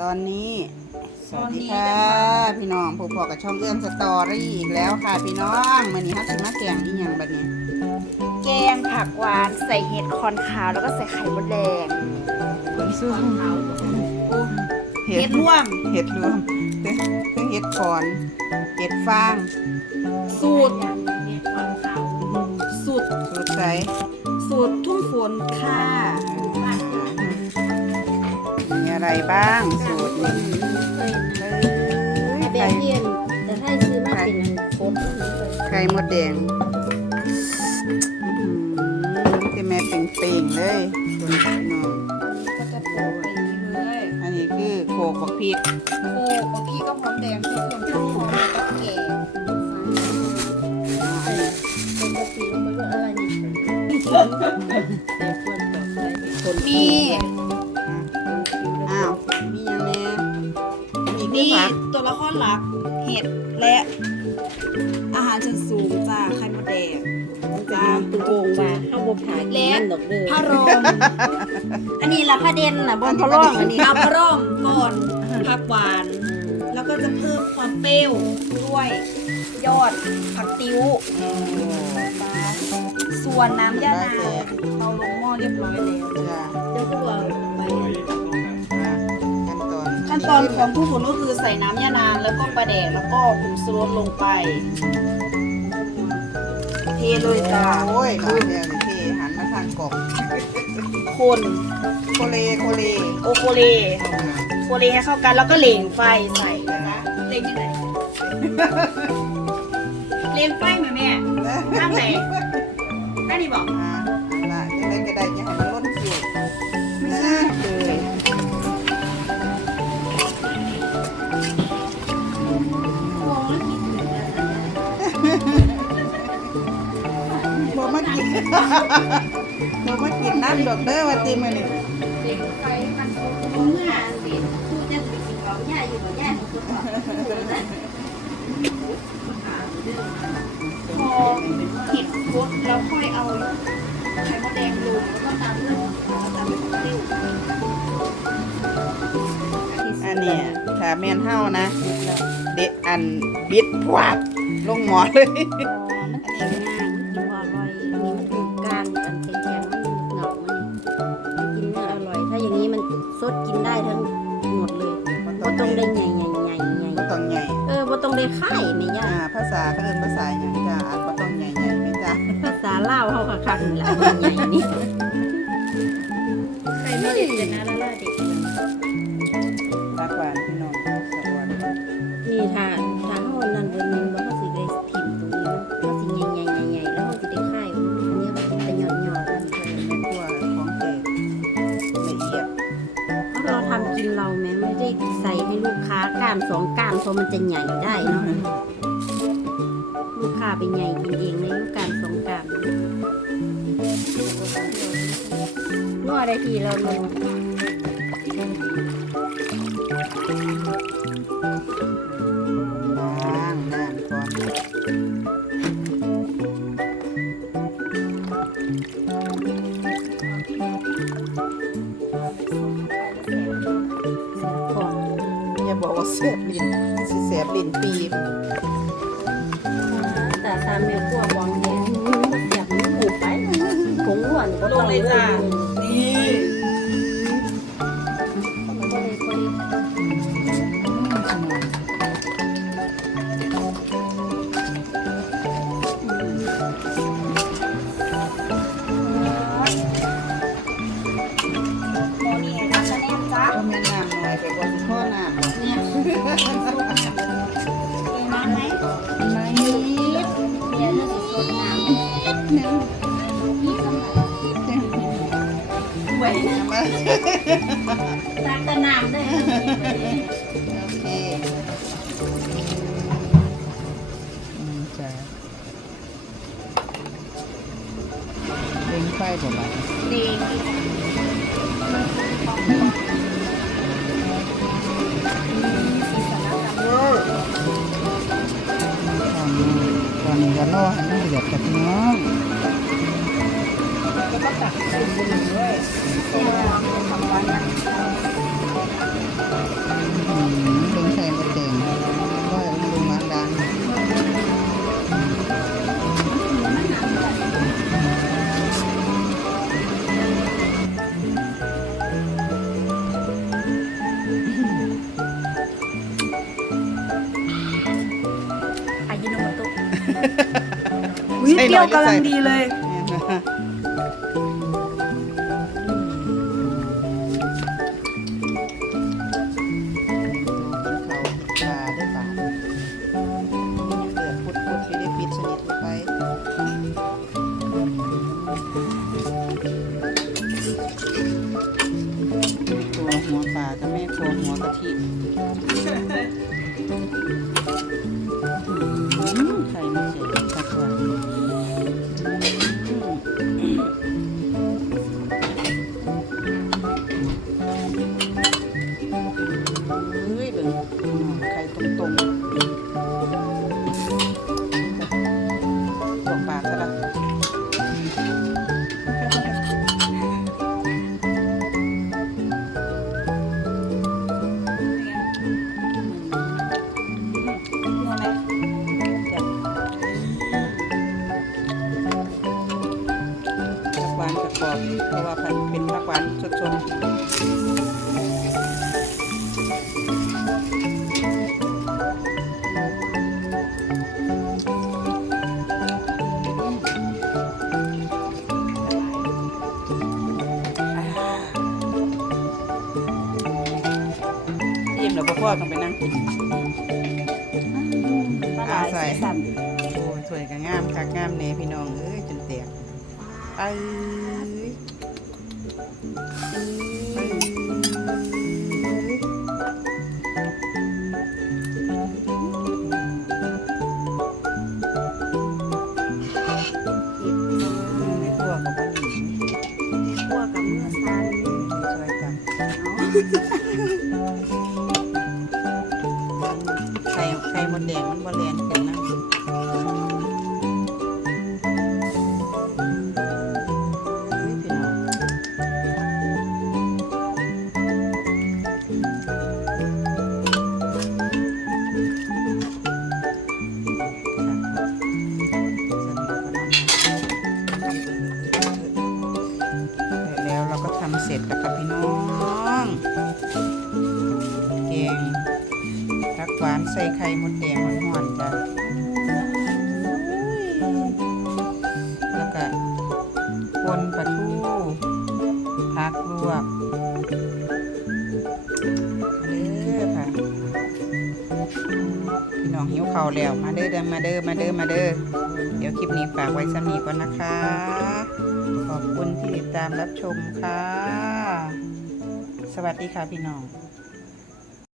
ตอนนี้ สวัสดีตอนนี้ค่ะนะคะพี่น้องผู้พอกับช่องเอื้อมสตอรี่อีกแล้วค่ะพี่น้องมื่อนี้ฮัตสิมาแกงอีหยังบัดนี้ แกงผักหวานใส่เห็ดคอนขาวแล้วก็ใส่ไข่มดแดงสู้โอ้เห็เห็ดดร่วมเห็ดรวมเทั้งทั้งเห็ดคอนเห็ดฟาง สูตร สูตรสูตรใสสูตรทุ่งฝนค่ะมี อะไรบ้างสูตรนี้เอ้ยแบไข่บเรียนแต่ถ้าซื้อมาเป็นอันโคตรไข่มดแดงอื้อหือมีแต่แม่เป่งๆเลยตัวนี้พี่น้องก็จะโปะไปอย่างนี้เลยอันนี้คือโขกบักพริกโอ้บางทีก็หอมแดงทุกคนทั้งหอมแล้วก็แก่ปกติมันก็อะไรนี่แต่ควรจะใส่คนมี นี่ผักตัวละครหลัก เห็ดและอาหารชั้นสูงจ้าไข่มดแดงตามตุโกงว่าข้าวบผ่ากินดอกเด้อพระรมอันนี้ละพระเด่นนะบนพระร่องอันนี้ เอาพระรมก่อนผักหวาน แล้วก็จะเพิ่มความเปรี้ยวด้วย ยอดผักติ้วส่วนน้ำยานางเราลงหม้อเรียบร้อยแล้วจ้ะเจ้าก็ว่าไปอะขั้นตอน ขั้นตอนของผู้ฝนก็คือใส่น้ำยานางแล้วก็ปลาแดกแล้วก็ผงชูรสลงไป เทเลยจ้าโอ้ยน้ำเนี่ยเทหันมาทางกบคนโคเลโคเลโอโคเลโคเลให้เข้ากันแล้วก็เหล่งไฟใส่นะเหล่งยังไงเหล่งไฟไหมแม่ตั้งไหนตั้งนี่บอกอะเอาละจะได้กระไดจะให้ บ่มากินบ่มากินน้ำดอกเด้อว่าตีมือนี่เด็กไปมันเมื่อเด็กพูดจะไปกินของย่าอยู่กับย่าทุกคนพอเห็ดฟดแล้วค่อยเอาไข่มดแดงลงแล้วก็ตามด้วยตามด้วยผักติ้วอันเนี้ยถ้าแมนเฮานะ เด็ดอันบิดพวดลงหมอเลยมันกิน ดกินได้ทั้งหมดเลยบ่ต้องได้ใหญ่ใหญ่ใหญ่ใหญ่บ่ต้องใหญ่เออบ่ต้องได้ค่ายแม่ย่าอ่าภาษาเขาเอิ้นภาษาหยังจ้าอันบ่ต้องใหญ่ๆแม่จ้าภาษาลาวเฮาคักๆนี่ล่ะใหญ่ๆนี่ ใครไม่เด็ดจะน่าละละเด็กรักามสองก้ามเพราะมันจะใหญ่ได้เนาะลูกค้าไปใหญ่กินเองในลูกก้ามสองก้านนวดได้ทีเราลง เลยจ้าลงนี่ก็เลยก็เลยโมนี่น้ำจะแน่นจ้าก็แม่น้ำหน่อยไปบนข้อน้ำเนี่ยเลยน้ำไหมไม่เมียน่าจะสดน้ำไว้นะมาตักแต่น้ำได้โอเคอืมจ้ะเล็งไฟบ่ล่ะดีตอนนี้ก็รอให้มันเดือดกับน้อง แดงแทนก็เก่งก็ลุงมดังอายินโนโมโตะ อุ๊ยเปรี้ยวกำลังดีเลย อิ่มแล้วพ่อต้องไปนั่งกินปลาไหลสีสันโอ้ยสวยกับงามคักงามเน่พี่น้องเอ้ยจนแตกเอ้ย คั่วกับเมื่อซานช่วยกันไข่ไข่มดแดงมันบ่แลน แกงผักหวานใส่ไข่มดแดงหวานๆจ้ะแล้วก็ปนปลาทูผักลวกเด้อค่ะพี่น้องหิวข้าวแล้ว มาเด้อเด้อมาเด้อมาเด้อมาเด้อเดี๋ยวคลิปนี้ฝากไว้สำนีก่อนนะคะ ขอบคุณที่ติดตามรับชมค่ะ สวัสดีค่ะพี่น้อง